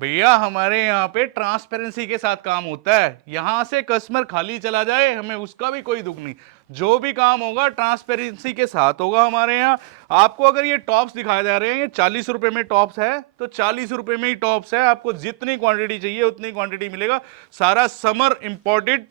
भैया हमारे यहाँ पे ट्रांसपेरेंसी के साथ काम होता है। यहाँ से कस्टमर खाली चला जाए हमें उसका भी कोई दुख नहीं। जो भी काम होगा ट्रांसपेरेंसी के साथ होगा हमारे यहाँ। आपको अगर ये टॉप्स दिखाए जा रहे हैं, ये 40 रुपए में टॉप्स है तो 40 रुपए में ही टॉप्स है। आपको जितनी क्वांटिटी चाहिए उतनी क्वांटिटी मिलेगा। सारा समर इंपोर्टेड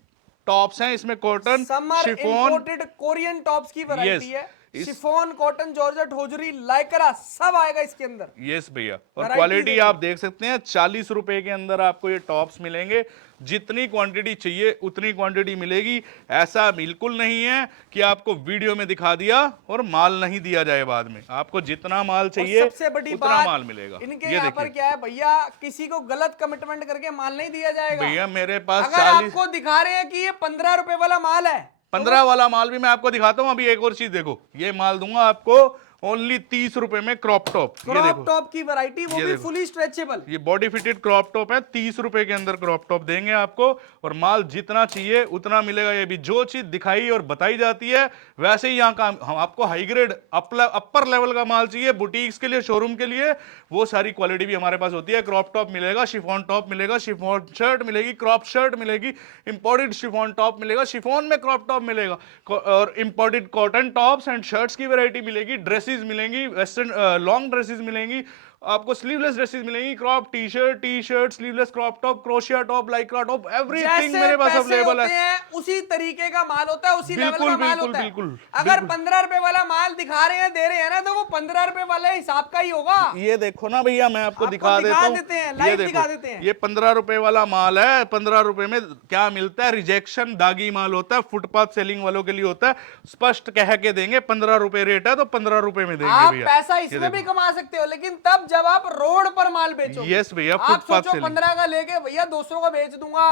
टॉप्स हैं, इसमें cotton summer chiffon. Imported Korean tops की वैरायटी यस है। इस chiffon, cotton, georgette, hosiery, Lycra सब आएगा इसके अंदर। यस भैया, और वैरायटी क्वालिटी देखो। आप देख सकते हैं। 40 रुपए के अंदर आपको ये टॉप्स मिलेंगे। जितनी क्वांटिटी चाहिए उतनी क्वांटिटी मिलेगी। ऐसा बिल्कुल नहीं है कि आपको वीडियो में दिखा दिया और माल नहीं दिया जाए बाद में। आपको जितना माल और चाहिए सबसे बड़ी उतना बात माल मिलेगा। इनके ये यहाँ पर देखिए क्या है भैया, किसी को गलत कमिटमेंट करके माल नहीं दिया जाएगा। भैया, मेरे पास अगर 40 आपको दिखा रहे हैं कि ये 15 रुपए वाला माल है तो 15 वाला माल भी मैं आपको दिखाता हूं। अभी एक और चीज देखो, ये माल दूंगा आपको ओनली 30 रुपए में क्रॉप टॉप। ये क्रॉप देखो, टॉप की वैरायटी, वो ये भी देखो, फुली स्ट्रेचेबल। ये बॉडी फिटेड क्रॉप टॉप है। 30 रुपए के अंदर क्रॉप टॉप देंगे आपको, और माल जितना चाहिए उतना मिलेगा। ये भी जो चीज दिखाई और बताई जाती है वैसे ही यहाँ का हम आपको हाई ग्रेड अपर लेवल का माल चाहिए बुटीक्स के लिए, शोरूम के लिए, वो सारी क्वालिटी भी हमारे पास होती है। क्रॉप टॉप मिलेगा, शिफॉन टॉप मिलेगा, शिफॉन शर्ट मिलेगी, क्रॉप शर्ट मिलेगी, इंपोर्टेड शिफॉन टॉप मिलेगा, शिफॉन में क्रॉप टॉप मिलेगा, और imported cotton tops and shirts की वैरायटी मिलेगी। ड्रेसेस मिलेंगी, वेस्टर्न लॉन्ग ड्रेसेस मिलेंगी आपको, स्लीवलेस ड्रेसेस मिलेंगी, crop T shirt, sleeveless crop top, crochet top, Lycra top, everything जैसे मेरे पास पैसे अवेलेबल होते है। हैं उसी तरीके का माल होता है, उसी लेवल बिल्कुल का माल बिल्कुल होता है। बिल्कुल अगर बिल्कुल। 15 रुपए वाला माल दिखा रहे हैं, दे रहे हैं ना, तो वो 15 रुपए वाले हिसाब का ही होगा। ये देखो ना भैया, मैं आपको आपको दिखा देता हूँ। देते हैं, ये लाइव देखो, दिखा देते हैं। ये 15 रुपए वाला माल है। 15 रुपए में क्या मिलता है? रिजेक्शन दागी माल होता है, फुटपाथ सेलिंग वालों के लिए होता है। स्पष्ट कह के देंगे 15 रुपए रेट है तो 15 रुपए में देंगे आप भैया। पैसा ये इसमें भी देखो, कमा सकते हो, लेकिन तब जब आप रोड पर माल बेचोगे। यस भैया, आप फुटपाथ सोचो सेलिंग। 15 का लेके भैया 200 का बेच दूंगा,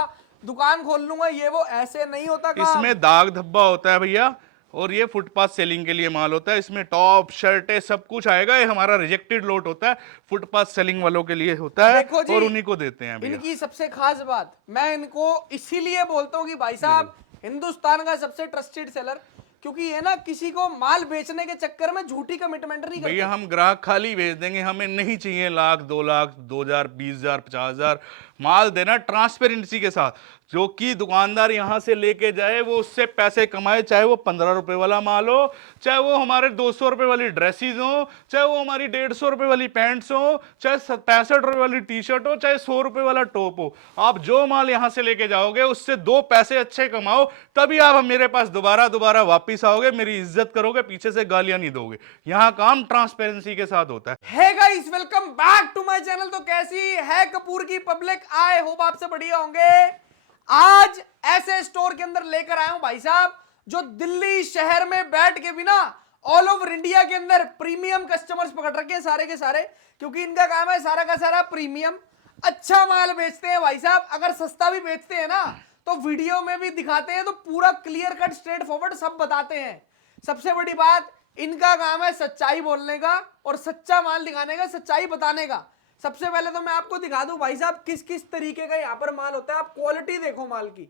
दुकान खोल लूंगा, ये वो ऐसे नहीं होता काम। इसमें दाग धब्बा होता है भैया, और ये फुटपाथ सेलिंग के लिए माल होता है। इसमें टॉप शर्टें सब कुछ आएगा। ये हमारा रिजेक्टेड लोट होता है, फुटपाथ सेलिंग वालों के लिए होता है, देखो जी, और उन्हीं को देते हैं भैया। इनकी सबसे खास बात, मैं इनको इसीलिए बोलता हूँ कि भाई साहब हिंदुस्तान का सबसे ट्रस्टेड सेलर, क्योंकि ये ना किसी को माल बेचने के चक्कर में झूठी कमिटमेंट नहीं करते। भैया हम ग्राहक खाली भेज देंगे, हमें नहीं चाहिए लाख 2 लाख 2,000 20,000 50,000। माल देना ट्रांसपेरेंसी के साथ। जो कि दुकानदार यहाँ से लेके जाए वो उससे पैसे कमाए, चाहे वो 15 रुपए वाला माल हो, चाहे वो हमारे 200 रुपए वाली ड्रेसेस हो, चाहे वो हमारी 150 रुपए वाली पैंट्स हो, चाहे 65 रुपए वाली टी शर्ट हो, चाहे 100 रुपए वाला टॉप हो। आप जो माल यहाँ से लेके जाओगे उससे 2 पैसे अच्छे कमाओ, तभी आप मेरे पास दोबारा दोबारा वापिस आओगे, मेरी इज्जत करोगे, पीछे से गालियां नहीं दोगे। यहाँ काम ट्रांसपेरेंसी के साथ होता है। Hey guys, welcome back to my channel. तो कैसी है कपूर की पब्लिक? आई होप आपसे बढ़िया होंगे। आज ऐसे स्टोर के अंदर लेकर आया हूं भाई साहब, जो दिल्ली शहर में बैठ के भी ना ऑल ओवर इंडिया के अंदर प्रीमियम कस्टमर्स पकड़ रखे हैं सारे के सारे, क्योंकि इनका काम है सारा का सारा प्रीमियम। अच्छा माल बेचते हैं भाई साहब। अगर सस्ता भी बेचते हैं ना तो वीडियो में भी दिखाते हैं, तो पूरा क्लियर कट स्ट्रेट फॉरवर्ड सब बताते हैं। सबसे बड़ी बात, इनका काम है सच्चाई बोलने का और सच्चा माल दिखाने का, सच्चाई बताने का। सबसे पहले तो मैं आपको दिखा दूं भाई साहब किस किस तरीके का यहाँ पर माल होता है। आप क्वालिटी देखो माल की,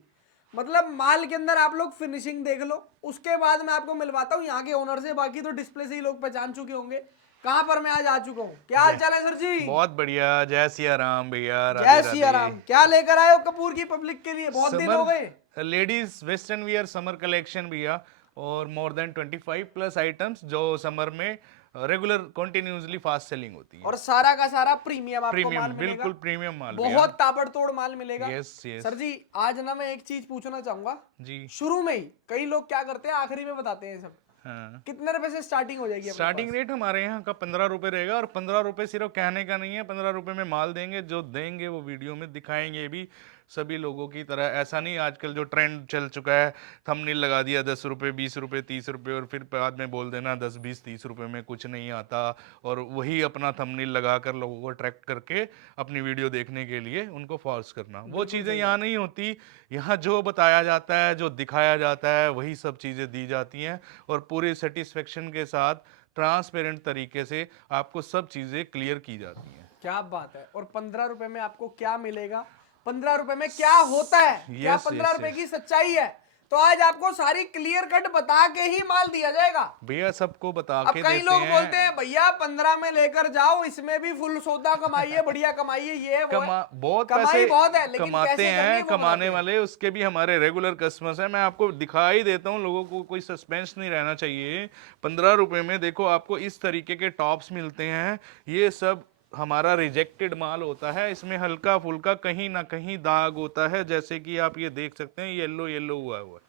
मतलब माल के अंदर आप लोग फिनिशिंग देख लो। उसके बाद मैं आपको मिलवाता हूँ यहाँ के ओनर से। बाकी तो डिस्प्ले से ही लोग पहचान चुके होंगे कहाँ पर मैं आज आ चुका हूँ। क्या हाल चाल है सर जी? बहुत बढ़िया, जय सिया राम भैया, जय राधे सिया राधे। राम। क्या लेकर आए हो कपूर की पब्लिक के लिए? बहुत दिन हो गए। Ladies western wear summer collection भैया, और मोर देन 25+ आइटम्स जो समर में रेगुलर कंटिन्यूसली फास्ट सेलिंग होती है। और सारा का सारा प्रीमियम आपको प्रीमियम, माल मिलेगा। बिल्कुल प्रीमियम माल बहुत ताबड़तोड़ माल मिलेगा। यस यस सर जी, आज ना मैं एक चीज पूछना चाहूंगा जी। शुरू में ही। कई लोग क्या करते हैं, आखिरी में बताते हैं सब। हाँ, कितने रुपए से स्टार्टिंग हो जाएगी अपने स्टार्टिंग पास? रेट हमारे यहाँ का 15 रुपए रहेगा, और 15 रुपए सिर्फ कहने का नहीं है। 15 रुपए में माल देंगे, जो देंगे वो वीडियो में दिखाएंगे भी सभी लोगों की तरह। ऐसा नहीं आजकल जो ट्रेंड चल चुका है, थंबनेल लगा दिया 10 रुपए 20 रुपए 30 रुपए, और फिर बाद में बोल देना 10 20 30 रुपए में कुछ नहीं आता, और वही अपना थंबनेल लगाकर लोगों को अट्रैक्ट करके अपनी वीडियो देखने के लिए उनको फोर्स करना। वो चीज़ें यहाँ नहीं होती। यहाँ जो बताया जाता है, जो दिखाया जाता है, वही सब चीज़ें दी जाती हैं, और पूरे सेटिस्फेक्शन के साथ ट्रांसपेरेंट तरीके से आपको सब चीज़ें क्लियर की जाती हैं। क्या बात है। और 15 रुपए में आपको क्या मिलेगा? 15 रुपए में क्या होता है? क्या यस 15 यस रुपए यस। की सच्चाई है? तो आज आपको सारी क्लियर कट बता के ही माल दिया जाएगा भैया, सबको बता अब के कई देते लोग हैं। बोलते हैं भैया 15 में लेकर जाओ, इसमें भी फुल सौदा कमाइए, बढ़िया कमाइए, ये है वो है। बहुत कमाई पैसे बहुत है, लेकिन कमाते कैसे करनी है हैं वो कमाने बताते हैं। वाले, उसके भी हमारे रेगुलर कस्टमर्स हैं। मैं आपको दिखा ही देता हूँ, लोगों को कोई सस्पेंस नहीं रहना चाहिए। 15 रुपए में देखो आपको इस तरीके के टॉप्स मिलते हैं। ये सब हमारा रिजेक्टेड माल होता है, इसमें हल्का फुल्का कहीं ना कहीं दाग होता है, जैसे कि आप ये देख सकते हैं, येलो येलो हुआ हुआ है।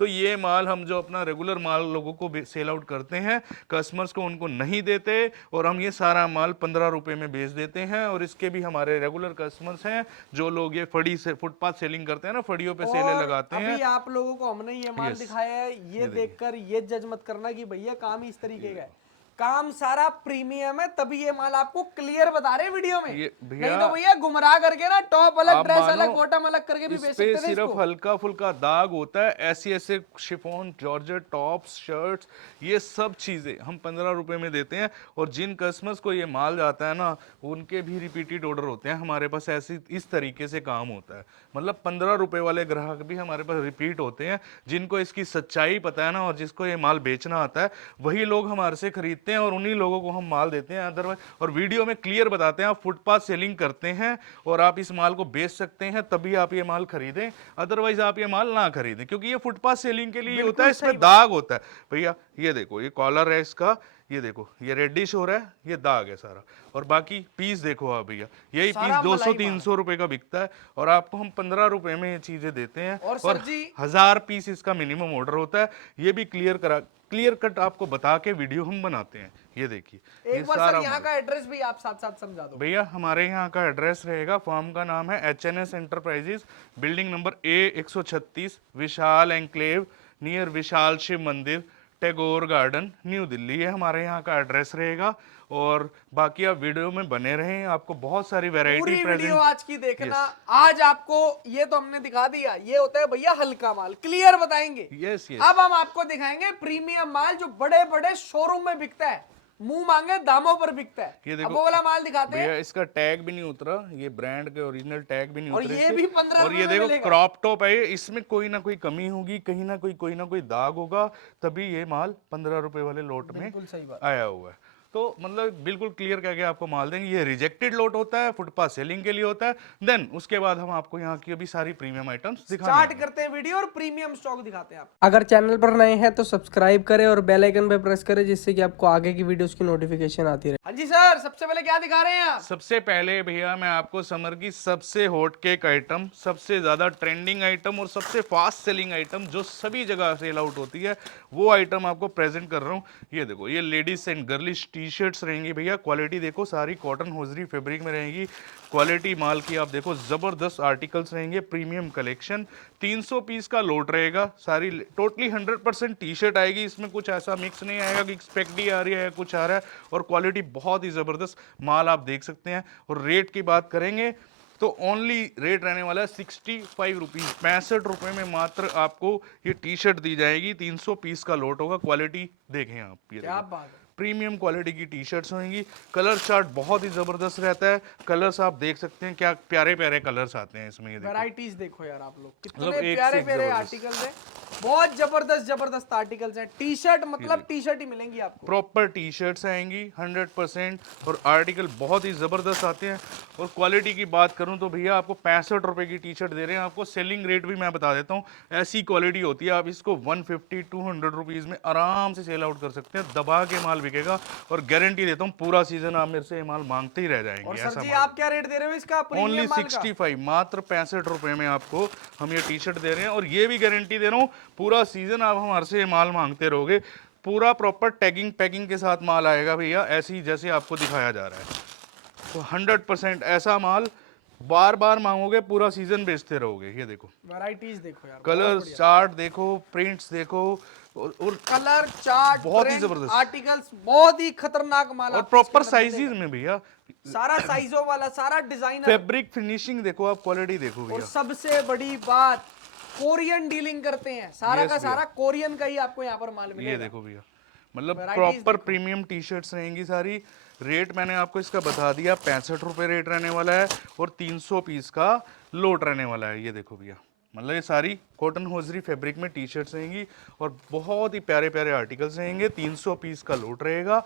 तो ये माल हम जो अपना रेगुलर माल लोगों को सेल आउट करते हैं, कस्टमर्स को उनको नहीं देते, और हम ये सारा माल 15 रुपए में बेच देते हैं। और इसके भी हमारे रेगुलर कस्टमर्स हैं, जो लोग ये फड़ी से फुटपाथ सेलिंग करते हैं ना, फड़ियों पे सेलें और लगाते हैं। अभी आप लोगों को हमने ये माल Yes. दिखाया है, ये देखकर ये जज मत करना कि भैया काम ही इस तरीके का है। काम सारा प्रीमियम है, तभी ये माल आपको क्लियर बता रहे हैं वीडियो में। ये नहीं भैया, तो भैया गुमराह करके ना टॉप अलग, आप ड्रेस मानो अलग, बॉटम अलग करके भी इस बेच पे सकते थे सिर्फ इसको। हल्का फुल्का दाग होता है। ऐसी ऐसे शिफॉन जॉर्जेट टॉप्स, शर्ट्स, ये सब चीजें हम 15 रुपए में देते हैं। और जिन कस्टमर्स को ये माल जाता है ना, उनके भी रिपीटेड ऑर्डर होते हैं हमारे पास। ऐसी इस तरीके से काम होता है, मतलब 15 रुपए वाले ग्राहक भी हमारे पास रिपीट होते हैं। जिनको इसकी सच्चाई पता है ना, और जिसको ये माल बेचना आता है, वही लोग हमारे से खरीदते हैं, और उन्हीं लोगों को हम माल देते हैं। अदरवाइज, और वीडियो में क्लियर बताते हैं, आप फुटपाथ सेलिंग करते हैं और आप इस माल को बेच सकते हैं, तभी आप ये माल खरीदें, अदरवाइज आप ये माल ना खरीदें, क्योंकि ये फुटपाथ सेलिंग के लिए होता है। इसमें दाग होता है भैया, ये देखो, ये कॉलर है इसका, ये देखो, ये रेडिश हो रहा है, ये दाग है सारा। और बाकी पीस देखो आप भैया, यही पीस सारा 200-300 रुपए का बिकता है, और आपको हम 15 रुपए में ये चीजें देते हैं। और सर जी, 1000 पीस इसका मिनिमम ऑर्डर होता है। ये भी क्लियर कट आपको बता के वीडियो हम बनाते हैं। ये देखिए, ये एक बार सारा सर यहाँ का एड्रेस भी आप साथ साथ समझा दो। भैया, हमारे यहाँ का एड्रेस रहेगा, फर्म का नाम है HNS enterprises, building number A136, विशाल एंक्लेव, नियर विशाल शिव मंदिर, टैगोर गार्डन, न्यू दिल्ली। ये हमारे यहाँ का एड्रेस रहेगा। और बाकी आप वीडियो में बने रहें, आपको बहुत सारी वैरायटी पूरी वीडियो प्रेजेंट। आज की देखना। आज आपको ये तो हमने दिखा दिया, ये होता है भैया हल्का माल, क्लियर बताएंगे। Yes yes. अब हम आपको दिखाएंगे प्रीमियम माल, जो बड़े बड़े शोरूम में बिकता है, मुंह मांगे दामों पर बिकता है। ये अब देखो वो वाला माल दिखाते हैं। भैया, इसका टैग भी नहीं उतरा, ये ब्रांड के ओरिजिनल टैग भी नहीं और उतरे ये इसके। भी 15 और रुपए ये में देखो, मिलेगा। क्रॉप टॉप है ये, इसमें कोई ना कोई कमी होगी, कहीं ना कोई दाग होगा, तभी ये माल 15 रुपए वाले लोट में बिल्कुल सही बात। आया हुआ है। तो मतलब बिल्कुल क्लियर करके आपको माल देंगे। ये रिजेक्टेड लोट होता है, फुटपाथ सेलिंग के लिए होता है। देन उसके बाद हम आपको यहाँ की अभी सारी प्रीमियम आइटम्स दिखाने स्टार्ट वाले हैं। करते हैं वीडियो और प्रीमियम स्टॉक दिखाते हैं आप। अगर चैनल पर नए हैं तो सब्सक्राइब करें और बेल आइकन पे प्रेस करें, जिससे कि आपको आगे की वीडियोस की नोटिफिकेशन आती रहे। हाँ जी सर, सबसे पहले क्या दिखा रहे हैं आप? सबसे पहले भैया, मैं आपको समर की सबसे हॉट केक आइटम, सबसे ज्यादा ट्रेंडिंग आइटम और सबसे फास्ट सेलिंग आइटम, जो सभी जगह सेल आउट होती है, वो आइटम आपको प्रेजेंट कर रहा हूँ। ये देखो, ये ladies and girlish T shirts रहेंगी भैया। क्वालिटी देखो, सारी कॉटन होजरी फैब्रिक में रहेंगी। क्वालिटी माल की आप देखो, जबरदस्त आर्टिकल्स रहेंगे, प्रीमियम कलेक्शन। 300 पीस का लोट रहेगा, सारी टोटली 100% टी शर्ट आएगी। इसमें कुछ ऐसा मिक्स नहीं आएगा कि स्पेक्डी आ रही है या कुछ आ रहा है। और क्वालिटी बहुत ही जबरदस्त माल आप देख सकते हैं। और रेट की बात करेंगे तो ओनली रेट रहने वाला है 65 रुपीज, 65 रुपए में मात्र आपको ये टी शर्ट दी जाएगी। 300 पीस का लोट होगा। क्वालिटी देखें आप, ये क्या बात है। प्रीमियम क्वालिटी की टी शर्ट्स होंगी। कलर चार्ट बहुत ही जबरदस्त रहता है। कलर्स आप देख सकते हैं, क्या प्यारे प्यारे कलर्स आते हैं इसमें। ये देखो, वैरायटीज देखो यार आप लोग, कितने मतलब एक प्यारे से एक प्यारे जबरदस्त। आर्टिकल्स हैं। बहुत जबरदस्त आर्टिकल्स हैं। टी शर्ट मतलब टी शर्ट ही मिलेंगी आपको। प्रॉपर टी शर्ट्स आएंगी 100%, और आर्टिकल बहुत ही ज़बरदस्त आते हैं। और क्वालिटी की बात करूं तो भैया, आपको 65 रुपए की टी शर्ट दे रहे हैं। आपको सेलिंग रेट भी मैं बता देता हूं, ऐसी क्वालिटी होती है, आप इसको 150-200 रुपीज़ में आराम से सेल आउट कर सकते हैं। दबा के माल बिकेगा, और गारंटी देता हूं, पूरा सीजन आप मेरे से ये माल मांगते ही रह जाएंगे। और सर ऐसा जी, माल आप क्या रेट दे रहे हो इसका ओनली प्रीमियम माल का? 65, मात्र 65 रुपए में आपको हम ये टी शर्ट दे रहे हैं। और ये भी गारंटी दे रहा हूँ, पूरा सीजन आप हमारे से ये माल मांगते रहोगे। पूरा प्रॉपर टैगिंग पैकिंग के साथ माल आएगा भैया, ऐसी जैसे आपको दिखाया जा रहा है। तो 100% ऐसा माल बार बार मांगोगे, पूरा सीजन बेचते रहोगे। ये देखो, वैरायटीज देखो यार, कलर चार्ट देखो, प्रिंट्स देखो, और कलर चार्ट, बहुत ही जबरदस्त आर्टिकल्स, बहुत ही खतरनाक माल और आपको प्रॉपर इसके अंदर साइजेस मिलेगा। में भैया। सारा साइजों वाला, सारा डिजाइनर। फैब्रिक फिनिशिंग देखो आप, क्वालिटी देखो और भैया। सबसे बड़ी बात, कोरियन डीलिंग करते हैं, सारा Yes, का भैया। सारा कोरियन का ही आपको यहाँ पर माल ये मिलेगा। देखो भैया, मतलब Varieties प्रॉपर देखो। प्रीमियम टी शर्ट्स रहेंगी सारी। रेट मैंने आपको इसका बता दिया, 65 रुपए रेट रहने वाला है, और 300 पीस का लोट रहने वाला है। ये देखो भैया, मतलब ये सारी कॉटन होजरी फैब्रिक में टी शर्ट्स रहेंगी और बहुत ही प्यारे प्यारे आर्टिकल्स रहेंगे। 300 पीस का लोट रहेगा।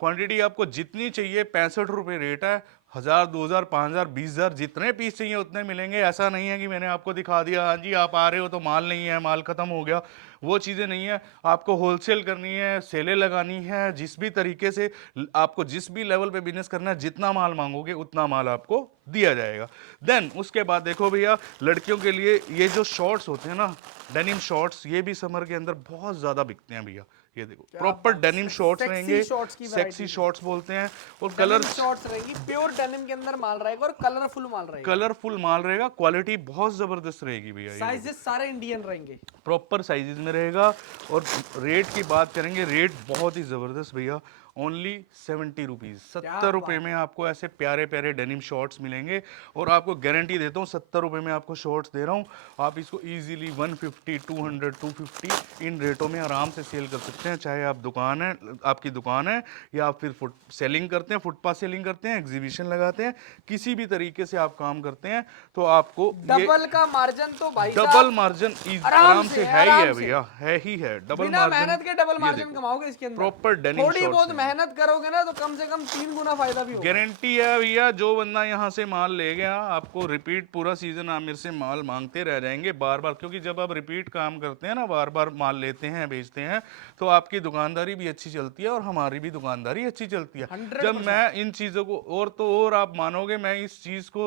क्वांटिटी आपको जितनी चाहिए 65 रुपये रेट है। 1000, 2000, 5000, 20000 जितने पीस चाहिए उतने मिलेंगे। ऐसा नहीं है कि मैंने आपको दिखा दिया हाँ जी आप आ रहे हो तो माल नहीं है, माल खत्म हो गया, वो चीज़ें नहीं है। आपको होलसेल करनी है, सेलें लगानी है, जिस भी तरीके से आपको जिस भी लेवल पे बिजनेस करना है, जितना माल मांगोगे उतना माल आपको दिया जाएगा। देन उसके बाद देखो भैया, लड़कियों के लिए ये जो शॉर्ट्स होते हैं ना, डेनिम शॉर्ट्स, ये भी समर के अंदर बहुत ज़्यादा बिकते हैं भैया। ये देखो प्रॉपर डेनिम शॉर्ट्स रहेंगे, सेक्सी शॉर्ट्स बोलते हैं। और कलर शॉर्ट्स रहेंगी, प्योर डेनिम के अंदर माल रहेगा और कलरफुल माल रहेगा। कलरफुल माल रहेगा, क्वालिटी बहुत जबरदस्त रहेगी भैया। साइजेस सारे इंडियन रहेंगे, प्रॉपर साइजेस में रहेगा। और रेट की बात करेंगे, रेट बहुत ही जबरदस्त भैया। ओनली 70 रुपीज़, 70 रुपये में आपको ऐसे प्यारे प्यारे डेनिम शॉर्ट्स मिलेंगे। और आपको गारंटी देता हूँ 70 रुपये में आपको शॉर्ट्स दे रहा हूँ। आप इसको इजीली 150, 200, 250 इन रेटों में आराम से सेल कर सकते हैं। चाहे आप दुकान है, आपकी दुकान है, या आप फिर फुट सेलिंग करते हैं, फुटपाथ सेलिंग करते हैं, एग्जीबिशन लगाते हैं, किसी भी तरीके से आप काम करते हैं तो आपको डबल का मार्जिन तो भाई डबल मार्जिन आराम से है ही है भैया, है ही है। डबल बिना मार्जिन, मेहनत के डबल मार्जिन कमाओगे इसके अंदर। प्रॉपर डेनिम थोड़ी बहुत शॉर्ट्स मेहनत करोगे ना तो कम से कम 3 गुना फायदा भी होगा। गारंटी है भैया। जो बंदा यहाँ से माल ले गया, आपको रिपीट पूरा सीजन आप मेरे से माल मांगते रह जाएंगे बार बार। क्योंकि जब आप रिपीट काम करते हैं ना, बार बार माल लेते हैं, बेचते हैं, तो आपकी दुकानदारी भी अच्छी चलती है और हमारी भी दुकानदारी अच्छी चलती है। 100%। जब मैं इन चीज़ों को और तो और आप मानोगे, मैं इस चीज़ को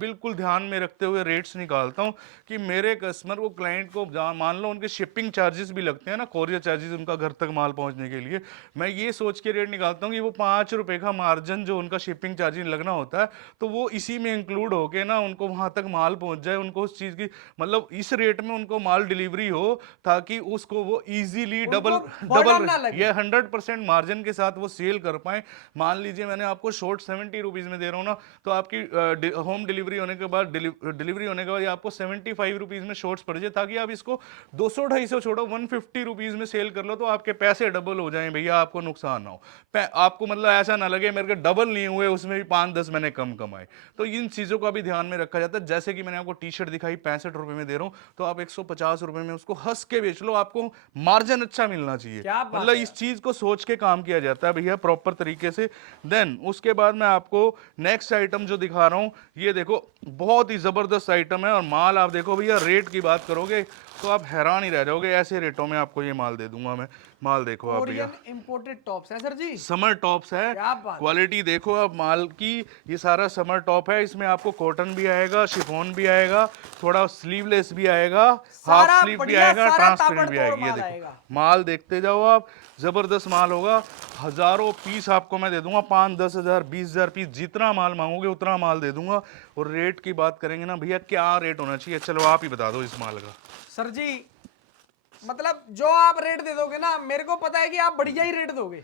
बिल्कुल ध्यान में रखते हुए रेट्स निकालता हूँ कि मेरे कस्टमर को, क्लाइंट को, मान लो उनके शिपिंग चार्जेस भी लगते हैं ना, कोरियर चार्जेस उनका घर तक माल पहुँचने के लिए, मैं ये सोच के रेट निकालता हूँ कि वो 5 रुपए का मार्जिन जो उनका शिपिंग चार्जिंग लगना होता है, तो वो इसी में इंक्लूड होके ना उनको वहां तक माल पहुंच जाए, उनको उस चीज की मतलब इस रेट में उनको माल डिलीवरी हो, ताकि उसको वो इजीली डबल ये 100% मार्जिन के साथ वो सेल कर पाए। मान लीजिए मैंने आपको शॉर्ट 70 रुपीज में दे रहा हूँ ना, तो आपकी होम डिलीवरी होने के बाद ये आपको 75 रुपीज में शॉर्ट्स पड़ जाए, ताकि आप इसको 200-250 छोड़ो 150 रुपीज में सेल कर लो, तो आपके पैसे डबल हो जाएं भैया, आपको नुकसान ना हो। आपको मतलब ऐसा ना लगे मेरे के डबल नहीं हुए, उसमें भी 5-10 मैंने कम कमाए। तो इन चीज़ों का भी ध्यान में रखा जाता है। जैसे कि मैंने आपको टी शर्ट दिखाई 65 रुपए में दे रहा हूँ, तो आप 150 रुपए में उसको हंस के बेच लो, आपको मार्जिन अच्छा मिलना चाहिए। मतलब इस चीज़ को सोच के काम किया जाता है भैया, प्रॉपर तरीके से। देन उसके बाद मैं आपको नेक्स्ट आइटम जो दिखा रहा हूँ, ये देखो बहुत ही ज़बरदस्त आइटम है। और माल आप देखो भैया, रेट की बात करोगे तो आप हैरान ही रह जाओगे, ऐसे रेटों में आपको ये माल दे दूंगा मैं। माल देखो आप भैया, इंपोर्टेड टॉप्स है सर जी, समर टॉप्स है। क्वालिटी देखो आप माल की, ये सारा समर टॉप है। इसमें आपको कॉटन भी आएगा, शिफॉन भी आएगा, थोड़ा स्लीवलेस भी आएगा, हाफ स्लीव भी आएगा, ट्रांसपेरेंट भी आएगी। ये देखो माल देखते जाओ आप, जबरदस्त माल होगा। हजारों पीस आपको मैं दे दूंगा, 5-10 हजार, 20,000 पीस, जितना माल मांगोगे उतना माल दे दूंगा। और रेट की बात करेंगे ना भैया, क्या रेट होना चाहिए, चलो आप ही बता दो इस माल का। सर जी मतलब जो आप रेट दे दोगे ना, मेरे को पता है कि आप बढ़िया ही रेट दोगे।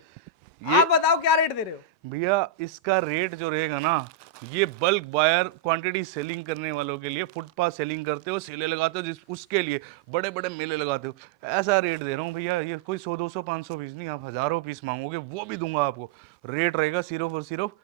आप बताओ क्या रेट दे रहे हो भैया। इसका रेट जो रहेगा ना, ये बल्क बायर क्वांटिटी सेलिंग करने वालों के लिए, फुटपाथ सेलिंग करते हो, सेले लगाते हो, जिस उसके लिए बड़े बड़े मेले लगाते हो, ऐसा रेट दे रहा हूँ भैया। ये कोई 100, 200, 500 पीस नहीं, आप हजारों पीस मांगोगे वो भी दूंगा आपको। रेट रहेगा सिर्फ और सिर्फ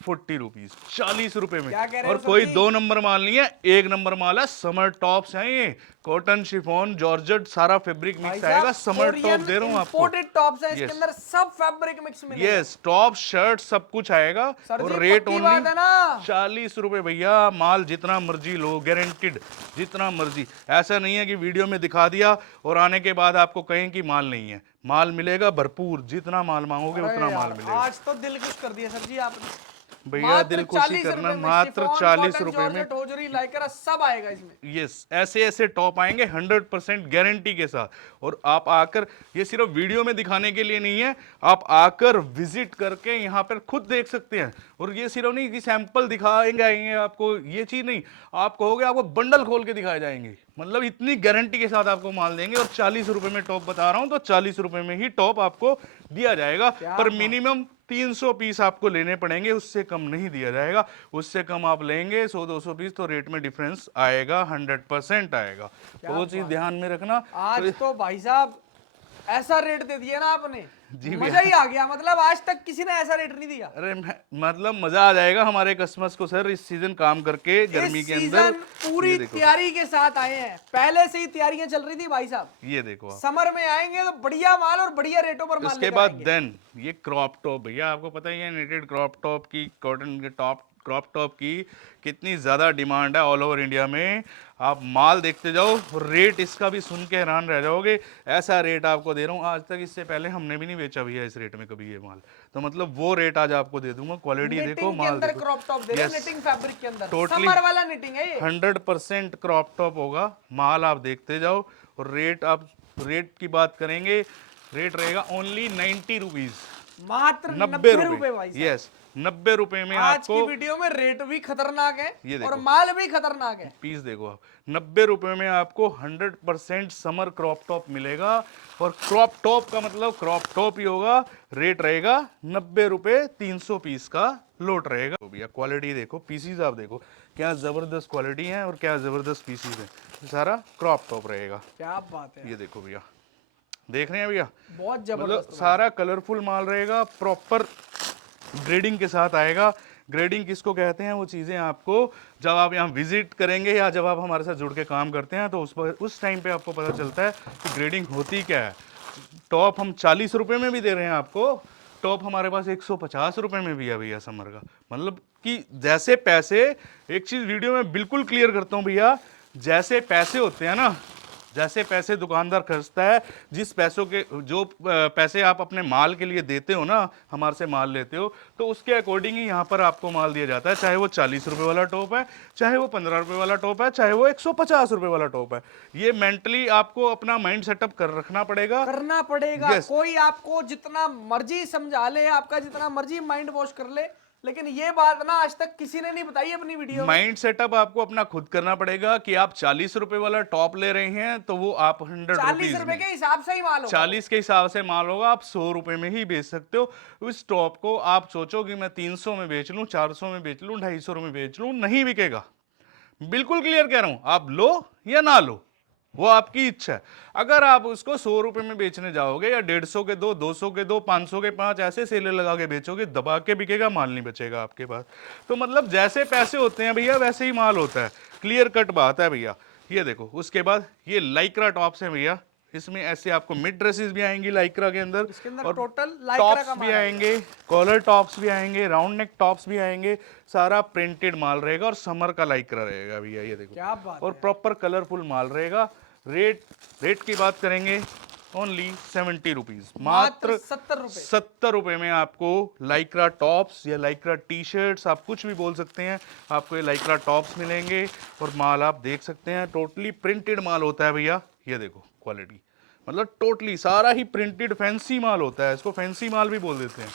40 रुपीज, 40 रुपए में। और कोई 2 नंबर माल नहीं है, 1 नंबर माल है। समर टॉप्स हैं ये, कॉटन, शिफॉन, जॉर्जेट, सारा फैब्रिक मिक्स आएगा। समर टॉप दे रहा हूँ आपको, इंपोर्टेड टॉप्स हैं, इसके अंदर सब फैब्रिक मिक्स मिलेगा। यस, टॉप, शर्ट, सब कुछ आएगा। और रेट ओनली 40 रुपए भैया। माल जितना मर्जी लो, गारंटीड, जितना मर्जी। ऐसा नहीं है कि वीडियो में दिखा दिया और आने के बाद आपको कहें कि माल नहीं है। माल मिलेगा भरपूर, जितना माल मांगोगे उतना माल मिलेगा। आज तो दिल खुश कर दिया सर जी आपने भैया, दिल खुशी करना। मात्र 40 रुपए में सब आएगा इसमें। यस, ऐसे ऐसे टॉप आएंगे 100% गारंटी के साथ। और आप आकर, ये सिर्फ वीडियो में दिखाने के लिए नहीं है, आप आकर विजिट करके यहाँ पर खुद देख सकते हैं। और ये सिर्फ नहीं कि सैंपल दिखाएंगे आपको, ये चीज नहीं, आप कहोगे आपको बंडल खोल के दिखाए जाएंगे। मतलब इतनी गारंटी के साथ आपको माल देंगे। और 40 रुपए में टॉप बता रहा हूं, तो 40 रुपए में ही टॉप आपको दिया जाएगा। पर मिनिमम 300 पीस आपको लेने पड़ेंगे, उससे कम नहीं दिया जाएगा। उससे कम आप लेंगे 100-200 पीस, तो रेट में डिफरेंस आएगा, 100% आएगा। तो वो चीज ध्यान में रखना। आज तो भाई साहब ऐसा रेट दे दिया ना आपने, जी मजा ही आ गया। मतलब आज तक किसी ने ऐसा रेट नहीं दिया। अरे मतलब मजा आ जाएगा हमारे कस्टमर्स को सर इस सीजन काम करके गर्मी इस के अंदर। सीजन पूरी ये देखो, तैयारी के साथ आए हैं, पहले से ही तैयारियां चल रही थी भाई साहब। ये देखो आप। समर में आएंगे तो बढ़िया माल और बढ़िया रेटों पर माल उसके लेकर बाद आएंगे। देन ये क्रॉप टॉप, भैया आपको पता ही है नेटेड क्रॉप टॉप की, कॉटन के टॉप क्रॉप टॉप की कितनी ज़्यादा डिमांड है ऑल ओवर इंडिया में। आप माल देखते जाओ और रेट इसका भी सुन के हैरान रह जाओगे। ऐसा रेट आपको दे रहा हूँ, आज तक इससे पहले हमने भी नहीं बेचा भैया इस रेट में कभी ये माल। तो मतलब वो रेट आज आपको दे दूंगा। क्वालिटी देखो, निटिंग के माल अंदर देखो। क्रॉप टॉप दे रहे हैं, Yes, निटिंग फैब्रिक के अंदर, totally समर वाला निटिंग है ये। 100% क्रॉप टॉप होगा। माल आप देखते जाओ और रेट, आप रेट की बात करेंगे, रेट रहेगा ओनली 90 रुपीज, मात्र 90 रुपए भाई साहब। यस 90 रुपए में आज आपको। की वीडियो में रेट भी खतरनाक ये है देखो। और माल भी खतरनाक है। पीस देखो आप, 90 रुपए में आपको 100% समर क्रॉप टॉप मिलेगा। और क्रॉप टॉप का मतलब क्रॉप टॉप ही होगा। रेट रहेगा 90 रुपए, 300 पीस का लोट रहेगा। तो भैया क्वालिटी देखो, पीसीज आप देखो क्या जबरदस्त क्वालिटी है और क्या जबरदस्त पीसीज है। सारा क्रॉप टॉप रहेगा। क्या बात है, ये देखो भैया, देख रहे हैं भैया, बहुत मतलब जबरदस्त। सारा कलरफुल माल रहेगा, प्रॉपर ग्रेडिंग के साथ आएगा। ग्रेडिंग किसको कहते हैं, वो चीज़ें आपको जब आप यहाँ विजिट करेंगे या जब आप हमारे साथ जुड़ के काम करते हैं तो उस टाइम पे आपको पता चलता है कि ग्रेडिंग होती क्या है। टॉप हम 40 रुपए में भी दे रहे हैं आपको, टॉप हमारे पास 150 रुपए में भी है भैया समर का। मतलब कि जैसे पैसे, एक चीज़ वीडियो में बिल्कुल क्लियर करता हूँ भैया, जैसे पैसे होते हैं ना, जैसे पैसे दुकानदार खर्चता है, जिस पैसों के जो पैसे आप अपने माल के लिए देते हो ना, हमारे से माल लेते हो, तो उसके अकॉर्डिंग ही यहाँ पर आपको माल दिया जाता है। चाहे वो 40 रुपए वाला टॉप है, चाहे वो 15 रुपए वाला टॉप है, चाहे वो 150 रुपए वाला टॉप है। ये मेंटली आपको अपना माइंड सेटअप कर रखना पड़ेगा, करना पड़ेगा। Yes. कोई आपको जितना मर्जी समझा ले, आपका जितना मर्जी माइंड वॉश कर ले, लेकिन ये बात ना आज तक किसी ने नहीं बताई अपनी वीडियो में। माइंड सेटअप आपको अपना खुद करना पड़ेगा कि आप 40 रुपए वाला टॉप ले रहे हैं तो वो आप 100 40 रुपीज रुपए में, के हिसाब से ही माल होगा। 40 के हिसाब से माल होगा, आप 100 रुपए में ही बेच सकते हो। उस टॉप को आप सोचो कि मैं 300 में बेच लूं, 400 में बेच लूं, 250 में बेच लूं, नहीं बिकेगा। बिल्कुल क्लियर कह रहा हूं, आप लो या ना लो, वो आपकी इच्छा है। अगर आप उसको 100 रुपए में बेचने जाओगे या 150 के दो, 200 के दो, 500 के 5 ऐसे सेले लगा के बेचोगे, दबा के बिकेगा, माल नहीं बचेगा आपके पास। तो मतलब जैसे पैसे होते हैं भैया वैसे ही माल होता है, क्लियर कट बात है भैया। ये देखो, उसके बाद ये लाइक्रा टॉप्स हैं भैया, इसमें ऐसे आपको मिड ड्रेसेस भी आएंगी लाइक्रा के अंदर, इसके अंदर और टोटल लाइक्रा का टॉप्स भी माल आएंगे, कॉलर टॉप्स भी आएंगे, राउंड नेक टॉप्स भी आएंगे। सारा प्रिंटेड माल रहेगा और समर का लाइक्रा रहेगा भैया। ये देखो, क्या बात और है। प्रॉपर कलरफुल माल रहेगा। रेट की बात करेंगे, ओनली 70 रुपीज, मात्र 70 रुपए। 70 रुपए में आपको लाइक्रा टॉप्स या लाइक्रा टी शर्ट्स, आप कुछ भी बोल सकते हैं, आपको ये लाइक्रा टॉप्स मिलेंगे। और माल आप देख सकते हैं, टोटली प्रिंटेड माल होता है भैया। ये देखो क्वालिटी, मतलब टोटली सारा ही प्रिंटेड फैंसी माल होता है, इसको फैंसी माल भी बोल देते हैं।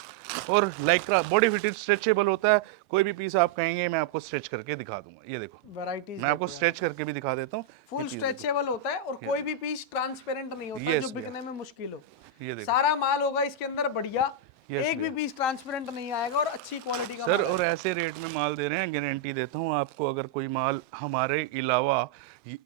और लाइक्रा बॉडी फिटेड स्ट्रेचेबल होता है, कोई भी पीस आप कहेंगे मैं आपको स्ट्रेच करके दिखा दूंगा। ये देखो, वैरायटीज मैं आपको स्ट्रेच करके भी दिखा देता हूँ। फुल स्ट्रेचेबल होता है और कोई भी पीस ट्रांसपेरेंट नहीं होता Yes, जो बिकने में मुश्किल हो। ये देखो सारा माल होगा इसके अंदर बढ़िया, Yes, एक भी पीस ट्रांसपेरेंट नहीं आएगा और अच्छी क्वालिटी का सर। माल और ऐसे रेट में माल दे रहे हैं, गारंटी देता हूँ आपको, अगर कोई माल हमारे अलावा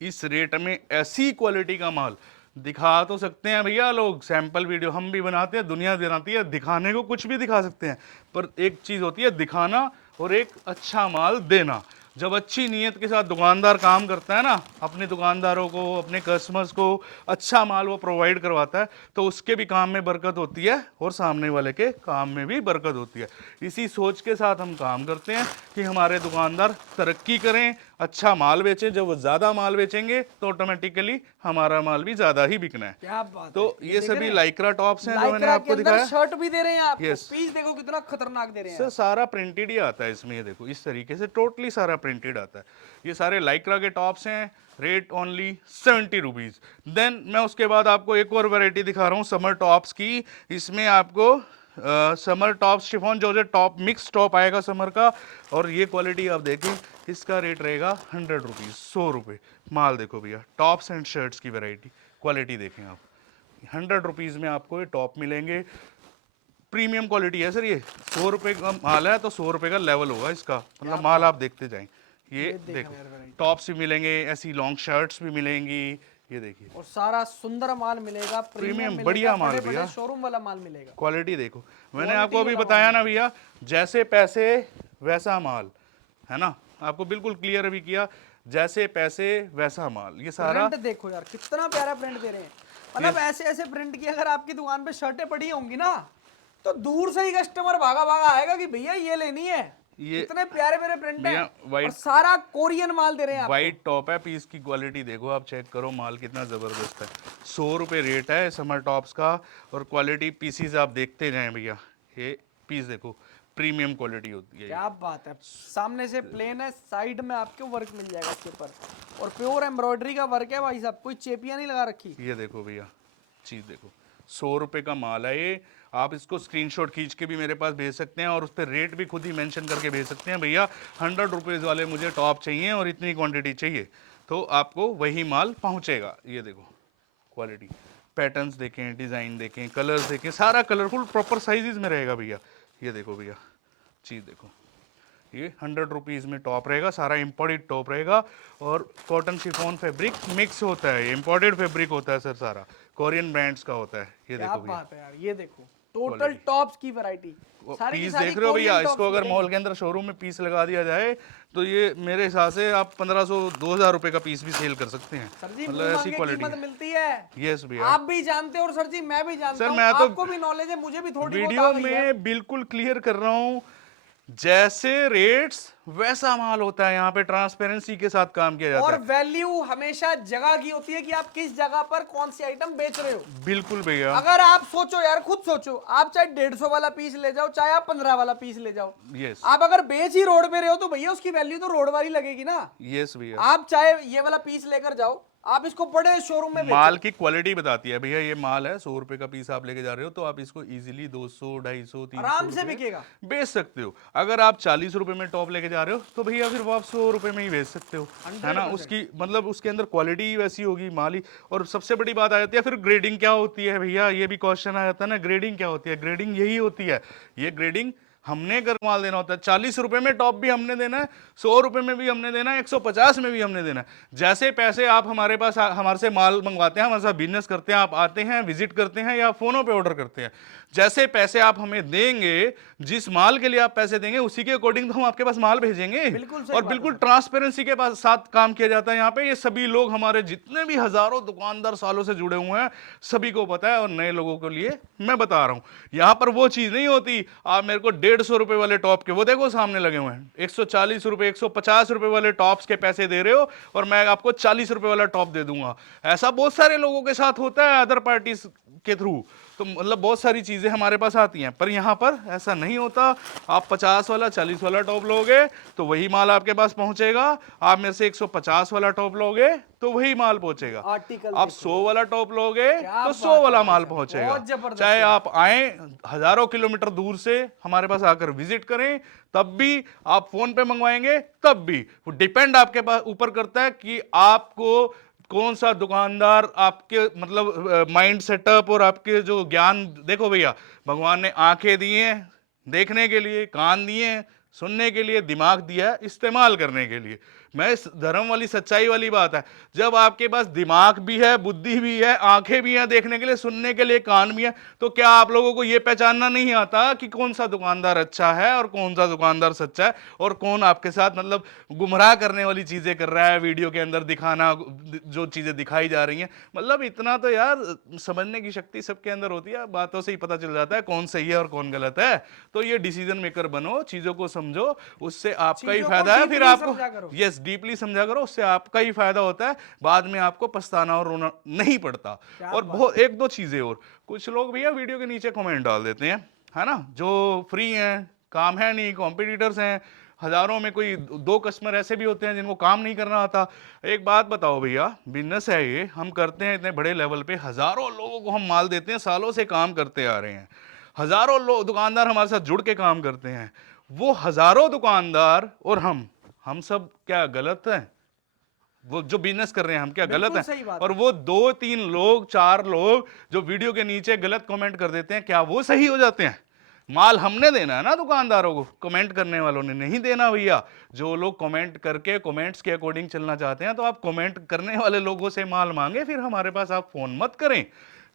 इस रेट में ऐसी क्वालिटी का माल दिखा तो सकते हैं भैया लोग, सैंपल वीडियो हम भी बनाते हैं, दुनिया बनाती है, दिखाने को कुछ भी दिखा सकते हैं, पर एक चीज़ होती है दिखाना और एक अच्छा माल देना। जब अच्छी नीयत के साथ दुकानदार काम करता है ना, अपने दुकानदारों को, अपने कस्टमर्स को अच्छा माल वो प्रोवाइड करवाता है, तो उसके भी काम में बरकत होती है और सामने वाले के काम में भी बरकत होती है। इसी सोच के साथ हम काम करते हैं कि हमारे दुकानदार तरक्की करें, अच्छा माल बेचें। जब वो ज़्यादा माल बेचेंगे तो ऑटोमेटिकली हमारा माल भी ज़्यादा ही बिकना है। क्या बात तो है। ये सभी लाइक्रा टॉप्स हैं जो मैंने लाइक्रा के आपको अंदर दिखाया। शर्ट भी दे रहे हैं आपको, Yes. पीस देखो कितना खतरनाक दे रहे हैं। सर सारा प्रिंटेड ही आता है इसमें, ये देखो इस तरीके से टोटली सारा प्रिंटेड आता है। ये सारे लाइक्रा के टॉप्स हैं, रेट ओनली 70 रुपीज। देन मैं उसके बाद आपको एक और वैरायटी दिखा रहा हूँ समर टॉप्स की। इसमें आपको summer tops chiffon georgette top mix top आएगा समर का, और ये क्वालिटी आप देखें, इसका रेट रहेगा 100 रुपीज़, 100 रुपये। माल देखो भैया, टॉप्स एंड शर्ट्स की वैरायटी, क्वालिटी देखें आप, 100 रुपीज़ में आपको ये टॉप मिलेंगे। प्रीमियम क्वालिटी है सर, ये 100 रुपये का माल है तो 100 रुपये का लेवल होगा इसका, मतलब माल आप देखते जाएं। ये देखो टॉप्स भी मिलेंगे, ऐसी लॉन्ग शर्ट्स भी मिलेंगी, ये देखिए और सारा सुंदर माल मिलेगा, प्रीमियम बढ़िया माल भैया, शोरूम वाला माल मिलेगा। क्वालिटी देखो, मैंने Quality आपको अभी वाला बताया माल ना भैया, जैसे पैसे वैसा माल, है ना, आपको बिल्कुल क्लियर अभी किया, जैसे पैसे वैसा माल, ये सारा। प्रिंट देखो यार कितना प्यारा प्रिंट दे रहे हैं, मतलब ऐसे ऐसे प्रिंट की अगर आपकी दुकान पे शर्टें पड़ी होंगी ना तो दूर से ही कस्टमर भागा भागा आएगा कि भैया ये लेनी है। ये कितने प्यारे प्यारे प्रिंट भैया हैं, और वाइट सारा कोरियन माल दे रहे हैं आपको। वाइट टॉप है, पीस की क्वालिटी देखो आप, चेक करो माल कितना ज़बरदस्त है। 100 रुपये रेट है समर टॉप्स का, और क्वालिटी पीसीज आप देखते जाएं भैया, ये पीस देखो प्रीमियम क्वालिटी होती है। क्या बात है, सामने से प्लेन है, साइड में आपको वर्क मिल जाएगा इसके ऊपर, और प्योर एम्ब्रॉयडरी का वर्क है भाई साहब, कोई चेपियां नहीं लगा रखी। ये देखो भैया चीज़ देखो, 100 रुपये का माल है ये, आप इसको स्क्रीनशॉट खींच के भी मेरे पास भेज सकते हैं, और उस पर रेट भी खुद ही मेंशन करके भेज सकते हैं, भैया 100 रुपीज़ वाले मुझे टॉप चाहिए और इतनी क्वांटिटी चाहिए, तो आपको वही माल पहुंचेगा। ये देखो क्वालिटी, पैटर्न्स देखें, डिज़ाइन देखें, कलर्स देखें, सारा कलरफुल प्रॉपर साइजेस में रहेगा भैया। ये देखो भैया चीज़ देखो, ये 100 रुपीज़ में टॉप रहेगा, सारा इम्पोर्टेड टॉप रहेगा, और कॉटन शिफॉन फैब्रिक मिक्स होता है, इम्पोर्टेड फैब्रिक होता है सर, सारा कोरियन ब्रांड्स का होता है। ये क्या देखो भैया बात है यार, ये देखो टोटल टॉप्स की वैरायटी, सारी की पीस सारी देख रहे हो भैया, कोरियन इसको टॉप्स अगर मिलेंगी। मॉल के अंदर शोरूम में पीस लगा दिया जाए तो ये मेरे हिसाब से आप 1500-2000 रुपए का पीस भी सेल कर सकते हैं, सर जी मतलब मुंह ऐसी मांगे क्वालिटी कीमत है। मिलती है, यस भैया, आप भी जानते हो और सर जी मैं भी जानता सर हूँ, मैं तो आपको भी नॉलेज है, मुझे भी थोड़ी बहुत वीडियो आ गई है। में बिल्कुल क्लियर कर रहा हूँ, जैसे रेट्स वैसा माल होता है, यहाँ पे ट्रांसपेरेंसी के साथ काम किया जाता और है। वैल्यू हमेशा जगह की होती है कि आप किस जगह पर कौन सी आइटम बेच रहे हो। बिल्कुल भैया, अगर आप सोचो यार, खुद सोचो, आप चाहे 150 वाला पीस ले जाओ, चाहे आप 15 वाला पीस ले जाओ, यस आप अगर बेच ही रोड पे रहे हो तो भैया उसकी वैल्यू तो रोड वाली लगेगी ना। यस भैया, आप चाहे ये वाला पीस लेकर जाओ, आप इसको बड़े शोरूम में माल बेचो, की क्वालिटी बताती है भैया, ये माल है 100 रुपए का पीस आप लेके जा रहे हो तो आप इसको इजीली 200, 250, 300 आराम से रुपए बिकेगा। बेच सकते हो। अगर आप 40 रुपए में टॉप लेके जा रहे हो तो भैया फिर वो आप 100 रुपए में ही बेच सकते हो, है ना, 100%। उसकी मतलब उसके अंदर क्वालिटी ही वैसी होगी माल ही। और सबसे बड़ी बात आ जाती है फिर ग्रेडिंग क्या होती है भैया, ये भी क्वेश्चन आ जाता है ना, ग्रेडिंग क्या होती है, ग्रेडिंग यही होती है, ये ग्रेडिंग हमने अगर माल देना होता है, 40 रुपए में टॉप भी हमने देना है, 100 रुपए में भी हमने देना है, 150 में भी हमने देना है। जैसे पैसे आप हमारे पास हमारे से माल मंगवाते हैं, हमारे साथ बिजनेस करते हैं, आप आते हैं, विजिट करते हैं या फोनों पे ऑर्डर करते हैं, जैसे पैसे आप हमें देंगे, जिस माल के लिए आप पैसे देंगे उसी के अकॉर्डिंग तो हम आपके पास माल भेजेंगे। बिल्कुल सही और बात है बिल्कुल सर। ट्रांसपेरेंसी के साथ काम किया जाता है यहाँ पे। ये सभी लोग हमारे जितने भी हजारों दुकानदार सालों से जुड़े हुए हैं सभी को पता है, और नए लोगों के लिए मैं बता रहा हूँ, यहाँ पर वो चीज नहीं होती आप मेरे को 150 रुपए वाले टॉप के, वो देखो सामने लगे हुए हैं, 140 रुपए 150 रुपए वाले टॉप्स के पैसे दे रहे हो और मैं आपको 40 रुपए वाला टॉप दे दूंगा। ऐसा बहुत सारे लोगों के साथ होता है अदर पार्टीज के थ्रू, तो मतलब बहुत सारी चीजें हमारे पास आती हैं, पर यहाँ पर ऐसा नहीं होता। आप 50 वाला 40 वाला टॉप लोगे तो वही माल आपके पास पहुंचेगा, आप मेरे से 150 वाला टॉप लोगे तो वही माल पहुंचेगा, आर्टिकल आप 100 वाला टॉप लोगे क्या तो बात 100 है वाला भाई माल साहब, पहुंचेगा। बहुत जबरदस्त चाहे यार। आप आए हजारों किलोमीटर दूर से हमारे पास आकर विजिट करें तब भी, आप फोन पे मंगवाएंगे तब भी, वो डिपेंड आपके पास ऊपर करता है कि आपको कौन सा दुकानदार आपके मतलब माइंड सेटअप और आपके जो ज्ञान, देखो भैया भगवान ने आंखें दी हैं देखने के लिए, कान दिए हैं सुनने के लिए, दिमाग दिया है इस्तेमाल करने के लिए। मैं इस धर्म वाली सच्चाई वाली बात है, जब आपके पास दिमाग भी है, बुद्धि भी है, आंखें भी हैं देखने के लिए, सुनने के लिए कान भी है, तो क्या आप लोगों को यह पहचानना नहीं आता कि कौन सा दुकानदार अच्छा है और कौन सा दुकानदार सच्चा है, और कौन आपके साथ मतलब गुमराह करने वाली चीजें कर रहा है, वीडियो के अंदर दिखाना जो चीजें दिखाई जा रही हैं, मतलब इतना तो यार समझने की शक्ति सबके अंदर होती है, बातों से ही पता चल जाता है कौन सही है और कौन गलत है। तो ये डिसीजन मेकर बनो, चीजों को समझो, उससे आपका ही चीजों को फायदा है, फिर deeply आपको समझा करो। यस डीपली समझा करो, उससे आपका ही फायदा होता है, बाद में आपको पछताना और रोना नहीं पड़ता। क्या और बहुत एक दो चीजें और, कुछ लोग भैया वीडियो के नीचे कमेंट डाल देते हैं, है ना, जो फ्री हैं, काम है नहीं, कॉम्पिटिटर्स हैं, हजारों में कोई 2 कस्टमर ऐसे भी होते हैं जिनको काम नहीं करना आता। एक बात बताओ भैया, बिजनेस है ये, हम करते हैं इतने बड़े लेवल पे, हजारों लोगों को हम माल देते हैं, सालों से काम करते आ रहे हैं, हजारों लोग दुकानदार हमारे साथ जुड़ के काम करते हैं, वो हजारों दुकानदार और हम सब क्या गलत हैं? वो जो बिजनेस कर रहे हैं हम क्या गलत बिल्कुल हैं? सही बात और है। वो 2-3 लोग 4 लोग जो वीडियो के नीचे गलत कमेंट कर देते हैं, क्या वो सही हो जाते हैं? माल हमने देना है ना दुकानदारों को, कमेंट करने वालों ने नहीं देना भैया। जो लोग कमेंट करके कमेंट्स के अकॉर्डिंग चलना चाहते हैं तो आप कमेंट करने वाले लोगों से माल मांगे, फिर हमारे पास आप फोन मत करें।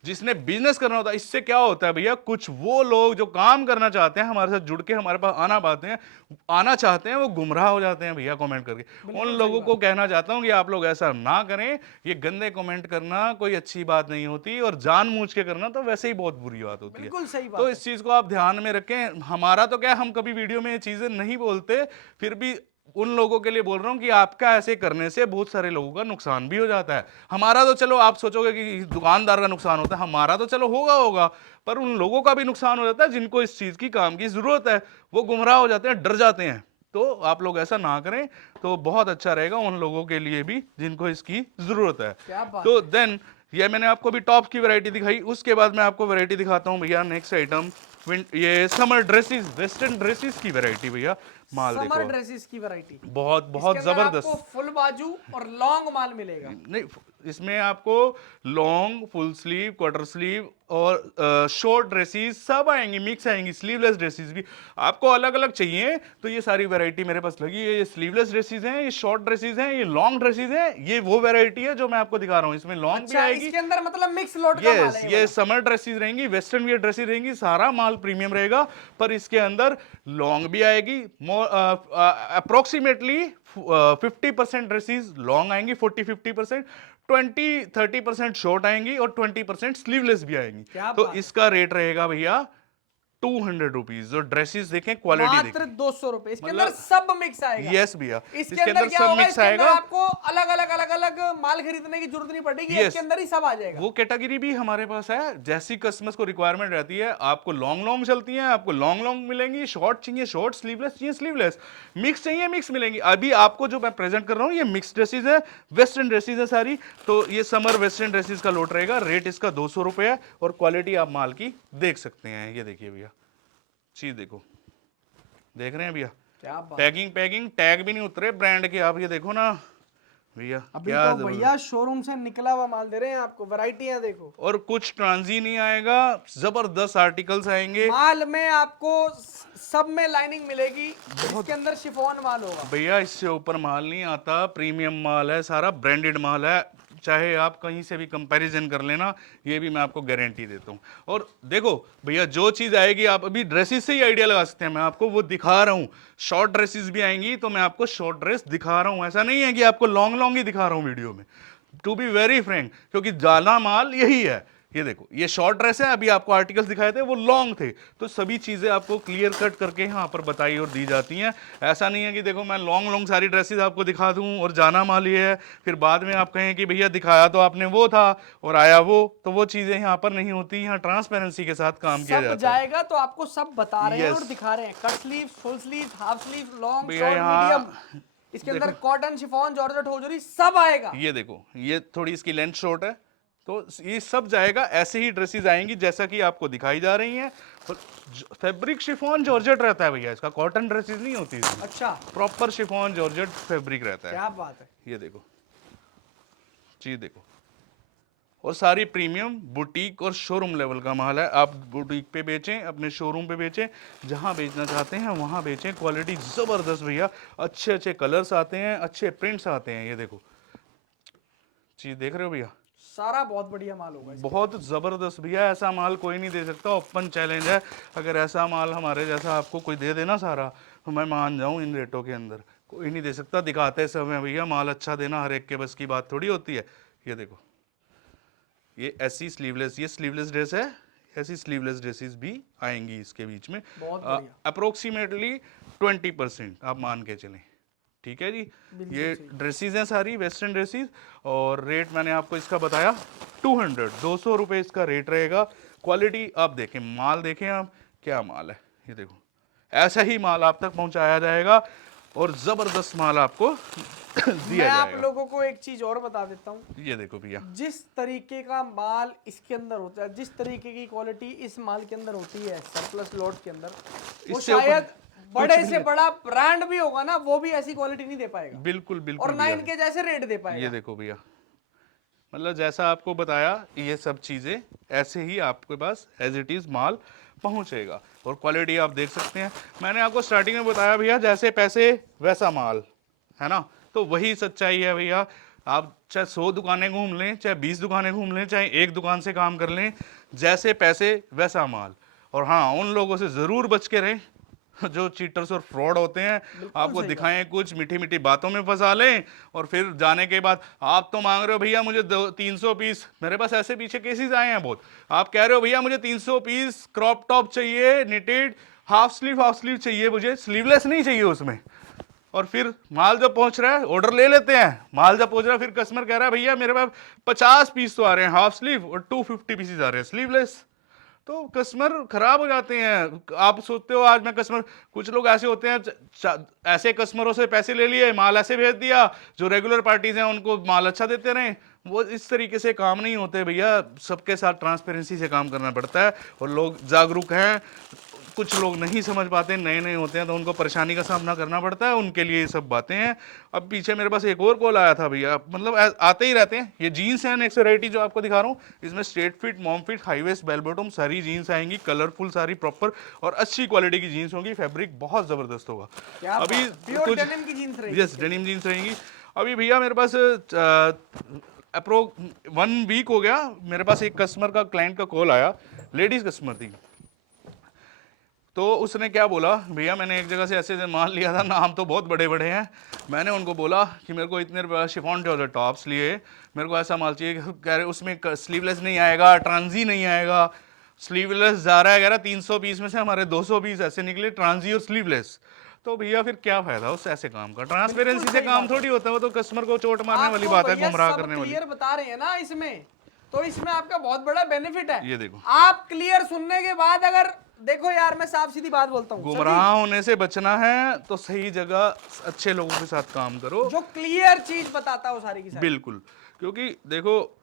जिसने बिजनेस करना होता है, इससे क्या होता है भैया, कुछ वो लोग जो काम करना चाहते हैं हमारे साथ जुड़ के हमारे पास आना चाहते हैं, वो गुमराह हो जाते हैं भैया कमेंट करके। उन लोगों को कहना चाहता हूं कि आप लोग ऐसा ना करें। ये गंदे कमेंट करना कोई अच्छी बात नहीं होती, और जानबूझ के करना तो वैसे ही बहुत बुरी बात होती है। बिल्कुल सही बात तो है। इस चीज को आप ध्यान में रखें। हमारा तो क्या, हम कभी वीडियो में ये चीजें नहीं बोलते, फिर भी उन लोगों के लिए बोल रहा हूं कि आपका ऐसे करने से बहुत सारे लोगों का नुकसान भी हो जाता है। हमारा तो चलो, आप सोचोगे कि दुकानदार का नुकसान होता है, हमारा तो चलो होगा, पर उन लोगों का भी नुकसान हो जाता है जिनको इस चीज की काम की जरूरत है। वो गुमराह हो जाते हैं, डर जाते हैं। तो आप लोग ऐसा ना करें तो बहुत अच्छा रहेगा उन लोगों के लिए भी जिनको इसकी जरूरत है। क्या बात तो है। देन ये मैंने आपको भी टॉप की वैरायटी दिखाई, उसके बाद मैं आपको वैरायटी दिखाता हूं भैया। नेक्स्ट आइटम ये समर ड्रेसेस, वेस्टर्न ड्रेसेस की वैरायटी भैया। माल समर देखो, ड्रेसेस की वैरायटी, बहुत इसके बहुत अंदर आपको जबरदस्त। फुल बाजू और लॉन्ग माल मिलेगा। नहीं, इसमें आपको long, full sleeve, quarter sleeve और शॉर्ट ड्रेसेस सब आएंगी, मिक्स आएंगी। स्लीवलेस ड्रेसेस भी आपको अलग अलग चाहिए तो ये सारी वैरायटी मेरे पास लगी है। ये स्लीवलेस ड्रेसेस हैं, ये शॉर्ट ड्रेसेस हैं, ये लॉन्ग ड्रेसेस हैं। ये वो वैरायटी है जो मैं आपको दिखा रहा हूँ। इसमें लॉन्ग भी अच्छा, आएगी। इसके अंदर मतलब मिक्स लोड का माल यस, है ये वाला। समर ड्रेसेस रहेंगी, वेस्टर्न वियर ड्रेसेस रहेंगी, सारा माल प्रीमियम रहेगा। पर इसके अंदर लॉन्ग भी आएगी। अप्रोक्सीमेटली 50% ड्रेसेस लॉन्ग आएंगी, 40-50%, 20-30% शॉर्ट आएंगी और 20% स्लीवलेस भी आएंगी। क्या तो बात है। इसका रेट रहेगा भैया 200 रुपीज। जो ड्रेसेस देखें, क्वालिटी मात्र देखें, 200 रुपए, इसके अंदर मतलब सब मिक्स आएगा। यस भैया, इसके इसके अंदर अंदर क्या सब होगा, मिक्स इसके अंदर आएगा। आपको अलग अलग माल खरीदने की जरूरत नहीं पड़ेगी, यस, इसके अंदर ही सब आ जाएगा। वो कैटेगरी भी हमारे पास है। जैसी कस्टमर्स को रिक्वायरमेंट रहती है, आपको लॉन्ग लॉन्ग चलती है, आपको लॉन्ग लॉन्ग मिलेंगी, शॉर्ट चाहिए शॉर्ट, स्लीवलेस चाहिए स्लीवलेस, मिक्स चाहिए मिक्स मिलेंगी। अभी आपको जो मैं प्रेजेंट कर रहा हूँ ये मिक्स ड्रेसेस है, वेस्टर्न ड्रेसेस है सारी। तो ये समर वेस्टर्न ड्रेसेस का लोट रहेगा। रेट इसका 200 रुपये है और क्वालिटी आप माल की देख सकते हैं। ये देखिए भैया, चीज देखो, देख रहे हैं भैया, क्या बात। पैकिंग टैग भी नहीं उतरे ब्रांड के। आप ये देखो ना भैया, अभी क्या तो जबरदस्त। भैया शोरूम से निकला हुआ माल दे रहे हैं आपको, वैरायटियां देखो। और कुछ ट्रांजी नहीं आएगा, जबरदस्त आर्टिकल्स आएंगे माल में आपको सब में लाइनिंग मिलेगी, इसके अंदर शिफॉन माल होगा। भैया। इससे ऊपर माल नहीं आता, प्रीमियम माल है, सारा ब्रांडेड माल है। चाहे आप कहीं से भी कंपैरिजन कर लेना, ये भी मैं आपको गारंटी देता हूँ। और देखो भैया, जो चीज़ आएगी, आप अभी ड्रेसेस से ही आइडिया लगा सकते हैं। मैं आपको वो दिखा रहा हूँ, शॉर्ट ड्रेसेस भी आएंगी तो मैं आपको शॉर्ट ड्रेस दिखा रहा हूँ। ऐसा नहीं है कि आपको लॉन्ग लॉन्ग ही दिखा रहा हूँ वीडियो में, टू बी वेरी फ्रैंक, क्योंकि जाना माल यही है। ये देखो, ये शॉर्ट ड्रेस है, अभी आपको आर्टिकल्स दिखाए थे वो लॉन्ग थे। तो सभी चीजें आपको क्लियर कट करके यहाँ पर बताई और दी जाती हैं। ऐसा नहीं है कि देखो मैं लॉन्ग लॉन्ग सारी ड्रेसेस आपको दिखा दूं और जाना माल ये है, फिर बाद में आप कहें कि भैया दिखाया तो आपने वो था और आया वो। तो वो चीजें यहाँ पर नहीं होती, यहाँ ट्रांसपेरेंसी के साथ काम किया सब जाता है। जाएगा तो आपको सब बता रहे हैं Yes. और दिखा रहे हैं। Cut sleeve, full sleeve, half sleeve, long, भैया शॉर्ट, यहाँ मीडियम, इसके अंदर कॉटन, शिफॉन, जॉर्जेट, होजरी सब आएगा। ये देखो, ये थोड़ी इसकी लेंथ शॉर्ट है, तो ये सब जाएगा। ऐसे ही ड्रेसेस आएंगी जैसा कि आपको दिखाई जा रही हैं। फैब्रिक शिफॉन जॉर्जेट रहता है भैया, इसका कॉटन ड्रेसेस नहीं होती, अच्छा, प्रॉपर शिफॉन जॉर्जेट फैब्रिक रहता है। क्या बात है। ये देखो, चीज देखो, और सारी प्रीमियम बुटीक और शोरूम लेवल का माल है। आप बुटीक पे बेचें, अपने शोरूम पे बेचें, जहां बेचना चाहते हैं वहां बेचें। क्वालिटी जबरदस्त भैया, अच्छे अच्छे कलर्स आते हैं, अच्छे प्रिंट्स आते हैं। ये देखो, चीज देख रहे हो भैया, सारा बहुत बढ़िया माल होगा इसके। बहुत जबरदस्त भैया। ऐसा माल कोई नहीं दे सकता, ओपन चैलेंज है। अगर ऐसा माल हमारे जैसा आपको कोई दे देना सारा, तो मैं मान जाऊं इन रेटों के अंदर कोई नहीं दे सकता। दिखाते समय भैया माल अच्छा देना हर एक के बस की बात थोड़ी होती है। ये देखो, ये ऐसी स्लीवलेस, ये स्लीवलेस ड्रेस है, ऐसी स्लीवलेस ड्रेसेस भी आएंगी इसके बीच में। बहुत बढ़िया। अप्रोक्सीमेटली 20% आप मान के चलें, ठीक है जी। ये ड्रेसेस हैं सारी वेस्टर्न ड्रेसेस, और रेट मैंने आपको इसका बताया 200 रुपये इसका रेट रहेगा। क्वालिटी आप देखें, माल देखें आप, क्या माल है। ये देखो, ऐसा ही माल आप तक पहुंचाया जाएगा और जबरदस्त माल आपको दिया मैं आप जाएगा। लोगों को एक चीज और बता देता हूँ, ये देखो भैया, जिस तरीके का माल इसके अंदर होता है, जिस तरीके की क्वालिटी इस माल के अंदर होती है सरप्लस लॉट के अंदर, वो इससे ऊपर शायद बड़े कुछ भी से नहीं। बड़ा ब्रांड भी होगा ना, वो भी ऐसी क्वालिटी नहीं दे पाएगा बिल्कुल और बिल्कुल ना भैया। इनके जैसे रेट दे ये पाएगा। देखो भैया, मतलब जैसा आपको बताया, ये सब चीज़ें ऐसे ही आपके पास एज इट इज़ माल पहुंचेगा। और क्वालिटी आप देख सकते हैं, मैंने आपको स्टार्टिंग में बताया भैया, जैसे पैसे वैसा माल, है ना। तो वही सच्चाई है भैया। आप चाहे 100 दुकानें घूम लें, चाहे 20 दुकानें घूम लें, चाहे एक दुकान से काम कर लें, जैसे पैसे वैसा माल। और हाँ, उन लोगों से ज़रूर बच के रहें जो चीटर्स और फ्रॉड होते हैं, आपको दिखाएं कुछ, मीठी मीठी बातों में फंसा लें, और फिर जाने के बाद आप तो मांग रहे हो भैया मुझे 300 पीस, मेरे पास ऐसे पीछे केसेस आए हैं बहुत। आप कह रहे हो भैया मुझे 300 पीस क्रॉप टॉप चाहिए, निटेड, हाफ स्लीव चाहिए, मुझे स्लीवलेस नहीं चाहिए उसमें। और फिर माल जब पहुंच रहा है, ऑर्डर ले लेते हैं, माल जब पहुंच रहा है, फिर कस्टमर कह रहा है भैया मेरे पास 50 पीस तो आ रहे हैं हाफ स्लीव और 250 पीसेस आ रहे हैं स्लीवलेस। तो कस्टमर खराब हो जाते हैं। आप सोचते हो आज मैं कस्टमर, कुछ लोग ऐसे होते हैं, ऐसे कस्टमरों से पैसे ले लिए, माल ऐसे भेज दिया, जो रेगुलर पार्टीज हैं उनको माल अच्छा देते रहे। वो इस तरीके से काम नहीं होते भैया, सबके साथ ट्रांसपेरेंसी से काम करना पड़ता है। और लोग जागरूक हैं, कुछ लोग नहीं समझ पाते, नए नए होते हैं तो उनको परेशानी का सामना करना पड़ता है, उनके लिए ये सब बातें हैं। अब पीछे मेरे पास एक और कॉल आया था भैया, मतलब आते ही रहते हैं। ये जीन्स है नेक्स्ट वैरायटी जो आपको दिखा रहा हूँ, इसमें straight fit, mom fit, high waist, bell bottom सारी जीन्स आएंगी, कलरफुल सारी प्रॉपर और अच्छी क्वालिटी की जीन्स होगी, फैब्रिक बहुत जबरदस्त होगा। अभी प्योर डेनिम की जीन्स रहेगी। यस, डेनिम जीन्स रहेंगी। अभी भैया मेरे पास अप्रो 1 वीक हो गया, मेरे पास एक कस्टमर का, क्लाइंट का कॉल आया, लेडीज कस्टमर थी। तो उसने क्या बोला, भैया मैंने एक जगह से ऐसे माल लिया था, नाम तो बहुत बड़े बड़े हैं। मैंने उनको बोला कि मेरे को इतने रुपये शिफॉन ट्राउजर टॉप्स लिए, मेरे को ऐसा माल चाहिए। कह रहे उसमें स्लीवलेस नहीं आएगा, ट्रांजी नहीं आएगा, स्लीवलेस जा रहा है। कह रहा 300 पीस में से हमारे 200 पीस ऐसे निकले ट्रांजी और स्लीवलेस। तो भैया फिर क्या फायदा उस ऐसे काम का, ट्रांसपेरेंसी से काम थोड़ी होता है, वो तो कस्टमर को चोट मारने वाली बात है, गुमराह करने वाली। क्लियर बता रहे हैं ना इसमें, तो इसमें आपका बहुत बड़ा बेनिफिट है। ये देखो, आप क्लियर सुनने के बाद अगर देखो यार, मैं साफ सीधी बात बोलता हूँ, गुमराह होने से बचना है तो सही जगह अच्छे लोगों के साथ काम करो, जो क्लियर चीज बताता हो सारी की सारी। बिल्कुल। क्योंकि देखो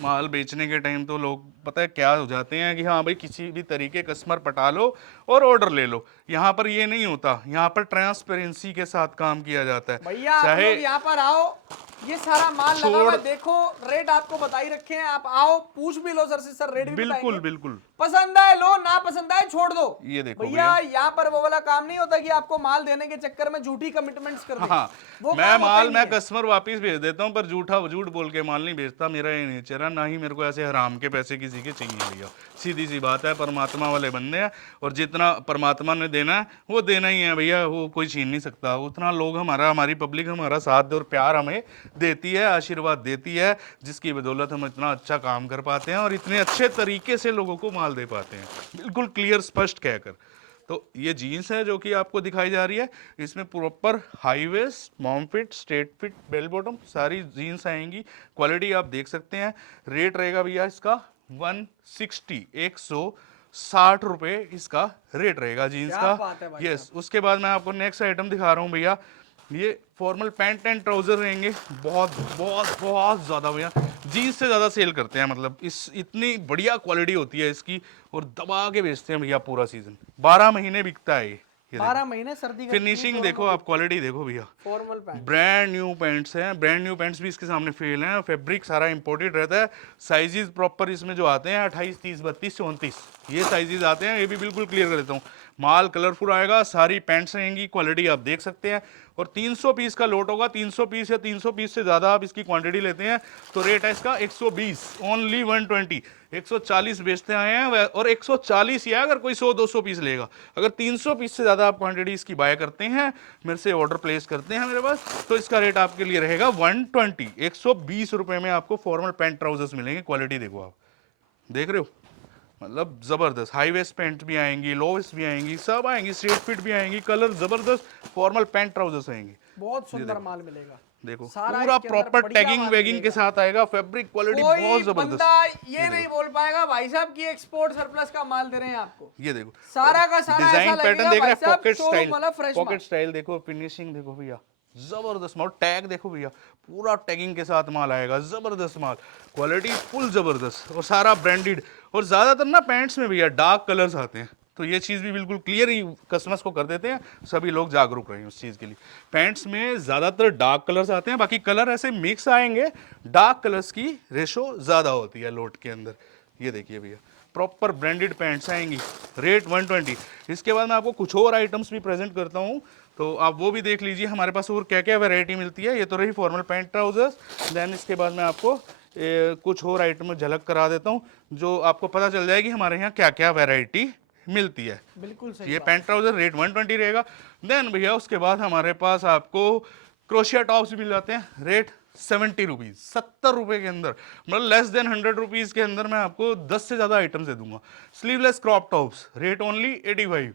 माल बेचने के टाइम तो लोग पता है क्या हो जाते हैं कि हाँ भाई किसी भी तरीके कस्टमर पटा लो और ऑर्डर ले लो। यहाँ पर ये नहीं होता, यहाँ पर ट्रांसपेरेंसी के साथ काम किया जाता है। भैया आप लोग यहाँ पर आओ, ये सारा माल लगा हुआ है, देखो रेट आपको बताई रखे हैं, आप आओ पूछ भी लो सर से, सर रेट भी बिल्कुल बिल्कुल, पसंद आए लो, ना पसंद आए छोड़ दो। ये देखो भैया यहाँ पर वो वाला काम नहीं होता कि आपको माल देने के चक्कर में झूठी कमिटमेंट्स कर दें। हाँ, मैं कस्टमर वापस भेज देता हूँ, पर झूठ बोल के माल नहीं बेचता, मेरा ये नेचर है। ना ही मेरे को ऐसे हराम के पैसे किसी के चाहिए भैया, सीधी सी बात है। परमात्मा वाले बंदे हैं, और जितना परमात्मा ने देना है वो देना ही है भैया, वो कोई छीन नहीं सकता। उतना लोग हमारी पब्लिक हमारा साथ और प्यार हमें देती है, आशीर्वाद देती है, जिसकी बदौलत हम इतना अच्छा काम कर पाते हैं और इतने अच्छे तरीके से लोगों को माल दे पाते हैं, बिल्कुल क्लियर स्पष्ट कहकर। तो ये जीन्स है जो कि आपको दिखाई जा रही है, इसमें proper high waist, mom fit, straight fit, bell bottom सारी जीन्स आएंगी। क्वालिटी आप देख सकते हैं। रेट रहेगा भैया इसका 160 रुपये इसका रेट रहेगा जीन्स का। यस, उसके बाद मैं आपको नेक्स्ट आइटम दिखा रहा हूँ भैया, ये फॉर्मल पैंट एंड ट्राउजर रहेंगे, बहुत बहुत बहुत ज़्यादा भैया, जीन्स से ज़्यादा सेल करते हैं, मतलब इस इतनी बढ़िया क्वालिटी होती है इसकी, और दबा के बेचते हैं भैया पूरा सीजन, 12 महीने बिकता है ये। 12 महीने सर्दी का फिनिशिंग देखो आप, क्वालिटी देखो भैया, formal pant, brand new pants हैं, ब्रांड न्यू पैंट्स भी इसके सामने फेल हैं। फैब्रिक सारा इंपोर्टेड रहता है। साइजेस प्रॉपर इसमें जो आते हैं 28, 30, 32, 34 ये साइजेस आते हैं। ये भी बिल्कुल क्लियर कर देता हूँ, माल कलरफुल आएगा, सारी पैंट्स रहेंगी, क्वालिटी आप देख सकते हैं। और 300 पीस का लोट होगा, 300 पीस या 300 पीस से ज़्यादा आप इसकी क्वांटिटी लेते हैं तो रेट है इसका 120, ओनली 120। 140 बेचते आए हैं, और 140 या अगर कोई 100-200 पीस लेगा। अगर 300 पीस से ज़्यादा आप क्वांटिटी इसकी बाय करते हैं, मेरे से ऑर्डर प्लेस करते हैं मेरे पास, तो इसका रेट आपके लिए रहेगा 120। 120 रुपये में आपको फॉर्मल पैंट ट्राउजर्स मिलेंगे। क्वालिटी देखो आप, देख रहे हो, मतलब जबरदस्त। हाई वेस्ट पैंट भी आएंगी, लो वेस्ट भी आएंगी, सब आएंगी, स्ट्रेट फिट भी आएंगी, कलर जबरदस्त, फॉर्मल पैंट ट्राउजर्स आएंगे, बहुत सुंदर माल मिलेगा। देखो पूरा प्रॉपर टैगिंग वेगिंग के साथ आएगा, फैब्रिक क्वालिटी बहुत जबरदस्त। बंदा ये नहीं बोल पाएगा भाई साहब की एक्सपोर्ट सरप्लस का माल दे रहे हैं आपको। ये देखो सारा का सारा डिजाइन पैटर्न देख रहे हैं, pocket style, fresh pocket style देखो, फिनिशिंग देखो भैया, जबरदस्त माल। टैग देखो भैया, पूरा टैगिंग के साथ माल आएगा, जबरदस्त माल, क्वालिटी फुल जबरदस्त, और सारा ब्रांडेड। और ज्यादातर ना पैंट्स में भैया डार्क कलर्स आते हैं, तो ये चीज़ भी बिल्कुल क्लियर ही कस्टमर्स को कर देते हैं, सभी लोग जागरूक रहे हैं उस चीज़ के लिए। पैंट्स में ज़्यादातर डार्क कलर्स आते हैं, बाकी कलर ऐसे मिक्स आएंगे, डार्क कलर्स की रेशो ज़्यादा होती है लोट के अंदर। ये देखिए भैया, प्रॉपर ब्रांडेड पैंट्स आएंगी, रेट 120। इसके बाद मैं आपको कुछ और आइटम्स भी प्रेजेंट करता हूँ, तो आप वो भी देख लीजिए हमारे पास और क्या क्या वैरायटी मिलती है। ये तो रही फॉर्मल पैंट ट्राउजर्स। देन इसके बाद मैं आपको कुछ और आइटम में झलक करा देता हूँ, जो आपको पता चल जाएगी हमारे यहाँ क्या क्या वैरायटी मिलती है। बिल्कुल सही ये बात। पैंट ट्राउजर रेट 120 रहेगा। देन भैया उसके बाद हमारे पास आपको क्रोशिया टॉप्स मिल जाते हैं, रेट 70 रुपीज़, 70 रुपये के अंदर, मतलब लेस देन 100 रुपीज़ के अंदर मैं आपको 10 से ज़्यादा आइटम्स दे दूंगा। Sleeveless crop tops, rate only 85।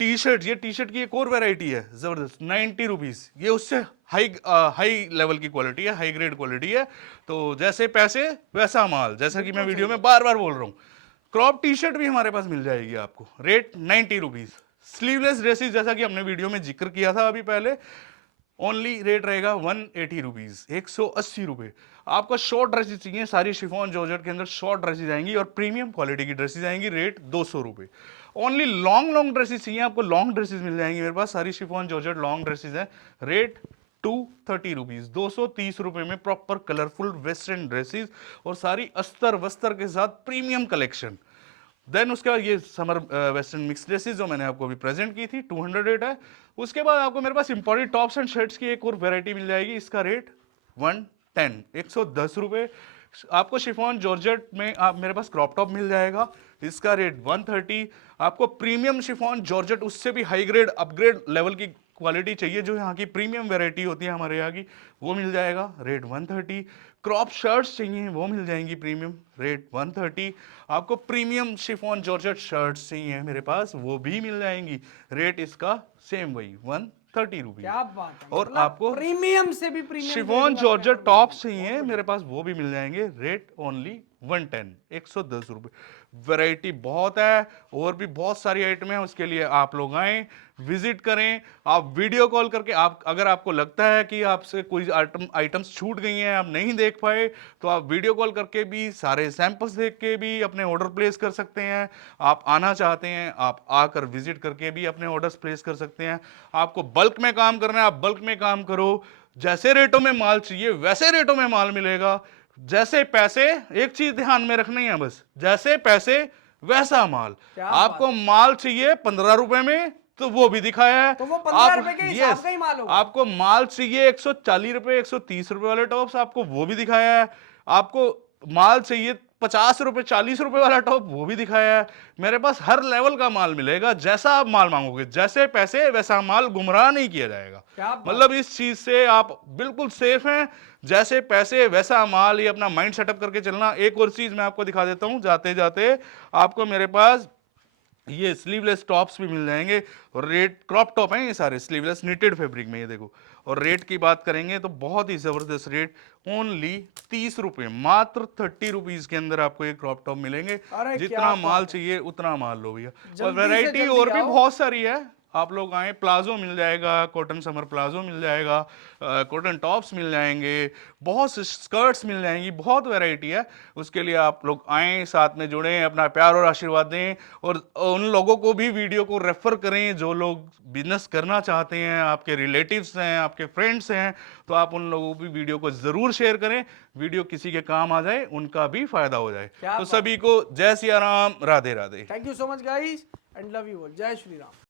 T shirt, ये टी शर्ट की एक और वैरायटी है ज़बरदस्त, 90 रुपीज़। ये उससे हाई लेवल की क्वालिटी है, हाई ग्रेड क्वालिटी है। तो जैसे पैसे वैसा माल, जैसा कि मैं वीडियो में बार बार बोल रहा हूँ। क्रॉप टी शर्ट भी हमारे पास मिल जाएगी आपको, रेट 90 रुपीज़। स्लीवलेस ड्रेसेस, जैसा कि हमने वीडियो में जिक्र किया था अभी पहले, ओनली रेट रहेगा 180 रुपीज़, 180 रुपये। आपको शॉर्ट ड्रेसेस चाहिए, सारी शिफॉन जॉर्जेट के अंदर शॉर्ट ड्रेसेस आएंगी और प्रीमियम क्वालिटी की ड्रेसेस आएंगी, रेट 200 रुपये। ओनली लॉन्ग ड्रेसेस चाहिए आपको, लॉन्ग ड्रेसेस मिल जाएंगी मेरे पास, सारी शिफॉन जॉर्जेट लॉन्ग ड्रेसेस हैं, रेट 230 रुपीज़, 230 रुपये में प्रॉपर कलरफुल वेस्टर्न ड्रेसेस और सारी अस्तर वस्तर के साथ प्रीमियम कलेक्शन। देन उसके बाद ये समर वेस्टर्न मिक्स ड्रेसेस जो मैंने आपको अभी प्रेजेंट की थी, 208 है। उसके बाद आपको मेरे पास इंपॉर्टेंट टॉप्स एंड शर्ट्स की एक और वैरायटी मिल जाएगी, इसका रेट 110, 110 रुपये। आपको शिफॉन जॉर्जेट में आप मेरे पास क्रॉप टॉप मिल जाएगा, इसका रेट 130। आपको प्रीमियम शिफॉन जॉर्जेट, उससे भी हाई ग्रेड अपग्रेड लेवल की क्वालिटी चाहिए, जो यहाँ की प्रीमियम वैरायटी होती है हमारे यहाँ की, वो मिल जाएगा, रेट 130। क्रॉप शर्ट्स चाहिए वो मिल जाएंगी प्रीमियम, रेट 130। आपको प्रीमियम शिफॉन जॉर्जेट शर्ट्स चाहिए मेरे पास, वो भी मिल जाएंगी, रेट इसका सेम वही 130 रुपीज। क्या बात है, और मतलब आपको प्रीमियम से भी प्रीमियम शिफॉन जॉर्जेट टॉप्स चाहिए मेरे पास, वो भी मिल जाएंगे, रेट ओनली 110, 110 रुपये। वैरायटी बहुत है और भी बहुत सारी आइटम है, उसके लिए आप लोग आएँ, विजिट करें। आप वीडियो कॉल करके, आप अगर आपको लगता है कि आपसे कोई आइटम्स छूट गई हैं, आप नहीं देख पाए, तो आप वीडियो कॉल करके भी सारे सैंपल्स देख के भी अपने ऑर्डर प्लेस कर सकते हैं। आप आना चाहते हैं, आप आकर विजिट करके भी अपने ऑर्डर्स प्लेस कर सकते हैं। आपको बल्क में काम करना है, आप बल्क में काम करो, जैसे रेटों में माल चाहिए वैसे रेटों में माल मिलेगा। जैसे पैसे, एक चीज ध्यान में रखनी है बस, जैसे पैसे वैसा माल। आपको माल चाहिए 15 रुपए में, तो वो भी दिखाया है, तो वो 15 रुपए के हिसाब का ही माल होगा। आपको माल चाहिए 140 रुपए 130 रुपए वाले टॉप्स, आपको वो भी दिखाया है। आपको माल चाहिए 50 रुपए 40 रुपए वाला टॉप, वो भी दिखाया है। मेरे पास हर लेवल का माल मिलेगा, जैसा आप माल मांगोगे, जैसे पैसे वैसा माल, गुमराह नहीं किया जाएगा। मतलब इस चीज से आप बिल्कुल सेफ हैं, जैसे पैसे वैसा माल, ये अपना माइंड सेटअप करके चलना। एक और चीज मैं आपको दिखा देता हूं जाते जाते, आपको मेरे पास ये स्लीवलेस टॉप्स भी मिल जाएंगे, और रेट क्रॉप टॉप हैं ये सारे स्लीवलेस निटेड फैब्रिक में, ये देखो। और रेट की बात करेंगे तो बहुत ही जबरदस्त रेट, ओनली 30 रुपए, मात्र 30 रुपीज के अंदर आपको ये क्रॉप टॉप मिलेंगे। जितना माल चाहिए उतना माल लो भैया, और वैरायटी और भी बहुत सारी है। आप लोग आए, प्लाजो मिल जाएगा, कॉटन समर प्लाजो मिल जाएगा, कॉटन टॉप्स मिल जाएंगे, बहुत से स्कर्ट्स मिल जाएंगी, बहुत वैरायटी है। उसके लिए आप लोग आएँ, साथ में जुड़ें, अपना प्यार और आशीर्वाद दें, और उन लोगों को भी वीडियो को रेफर करें जो लोग बिजनेस करना चाहते हैं, आपके रिलेटिव्स हैं, आपके फ्रेंड्स हैं, तो आप उन लोगों को भी वीडियो को ज़रूर शेयर करें। वीडियो किसी के काम आ जाए, उनका भी फायदा हो जाए। तो सभी को जय Siya Ram, Radhe Radhe. Thank you so much guys and love you all, जय श्री राम।